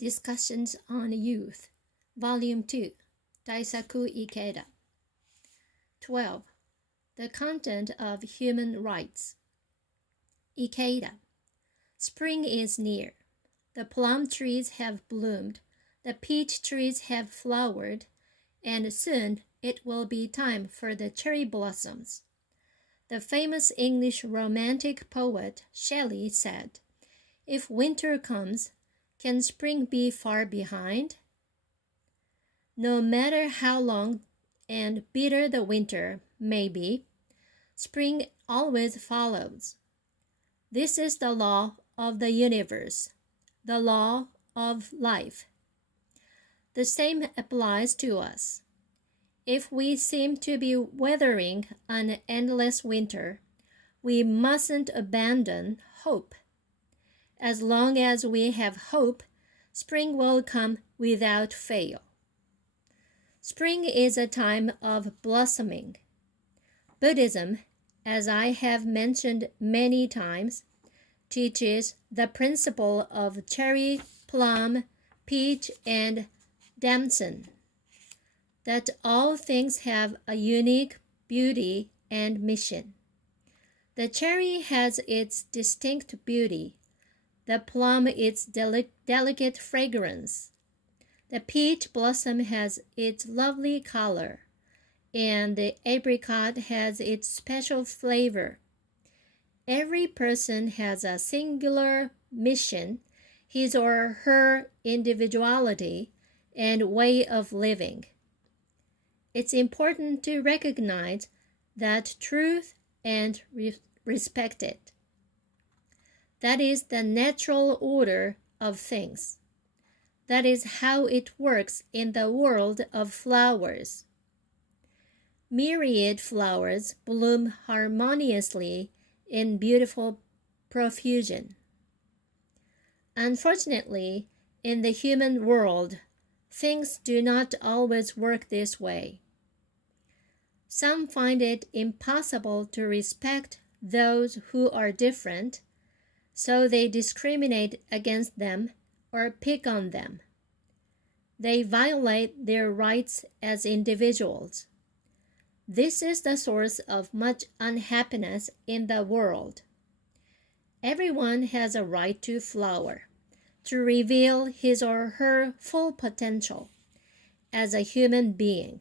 Discussions on Youth Vol.2 Daisaku Ikeda 12. The Content of Human Rights. Ikeda. Spring is near. The plum trees have bloomed, the peach trees have flowered, and soon it will be time for the cherry blossoms. The famous English romantic poet Shelley said, "If winter comes, can spring be far behind?" No matter how long and bitter the winter may be, spring always follows. This is the law of the universe, the law of life. The same applies to us. If we seem to be weathering an endless winter, we mustn't abandon hope. As long as we have hope, spring will come without fail. Spring is a time of blossoming. Buddhism, as I have mentioned many times, teaches the principle of cherry, plum, peach, and damson, that all things have a unique beauty and mission. The cherry has its distinct beauty, the plum its delicate fragrance, the peach blossom has its lovely color, and the apricot has its special flavor. Every person has a singular mission, his or her individuality, and way of living. It's important to recognize that truth and respect it. That is the natural order of things. That is how it works in the world of flowers. Myriad flowers bloom harmoniously in beautiful profusion. Unfortunately, in the human world, things do not always work this way. Some find it impossible to respect those who are different, so they discriminate against them or pick on them. They violate their rights as individuals. This is the source of much unhappiness in the world. Everyone has a right to flower, to reveal his or her full potential as a human being,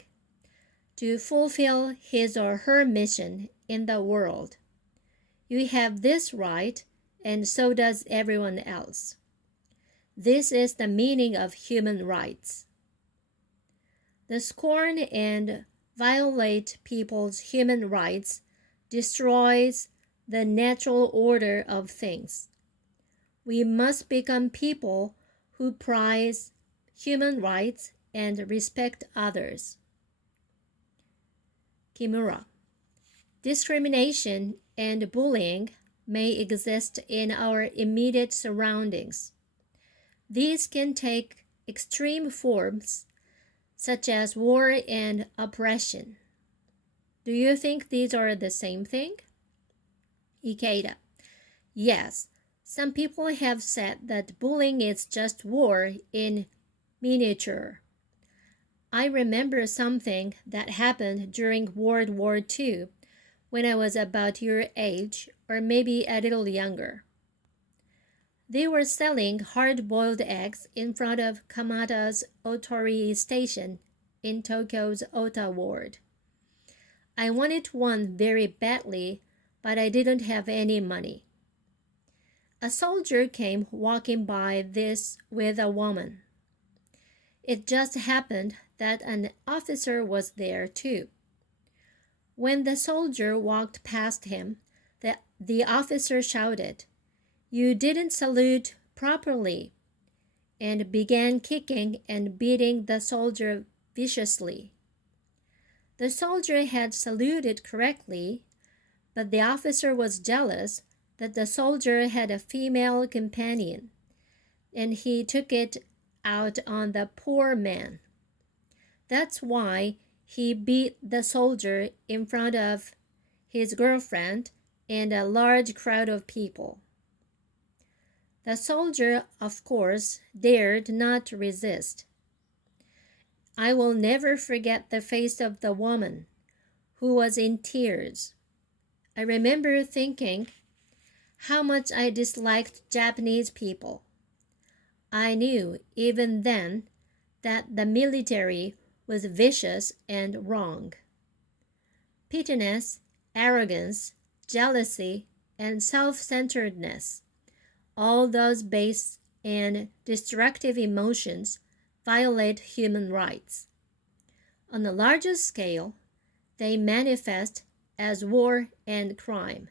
to fulfill his or her mission in the world. You have this right, and so does everyone else. This is the meaning of human rights. The scorn and violate people's human rights destroys the natural order of things. We must become people who prize human rights and respect others. Kimura. Discrimination and bullying may exist in our immediate surroundings. These can take extreme forms, such as war and oppression. Do you think these are the same thing? Ikeda. Yes, some people have said that bullying is just war in miniature. I remember something that happened during World War II when I was about your age, or maybe a little younger. They were selling hard-boiled eggs in front of Kamata's Otori station in Tokyo's Ota ward. I wanted one very badly, but I didn't have any money. A soldier came walking by this with a woman. It just happened that an officer was there too. When the soldier walked past him, the officer shouted, "You didn't salute properly," and began kicking and beating the soldier viciously. The soldier had saluted correctly, but the officer was jealous that the soldier had a female companion, and he took it out on the poor man. That's why he beat the soldier in front of his girlfriend and a large crowd of people. The soldier, of course, dared not resist. I will never forget the face of the woman, who was in tears. I remember thinking how much I disliked Japanese people. I knew even then that the military was vicious and wrong. Pettiness, arrogance, jealousy, and self-centeredness, all those base and destructive emotions, violate human rights. On a larger scale, they manifest as war and crime.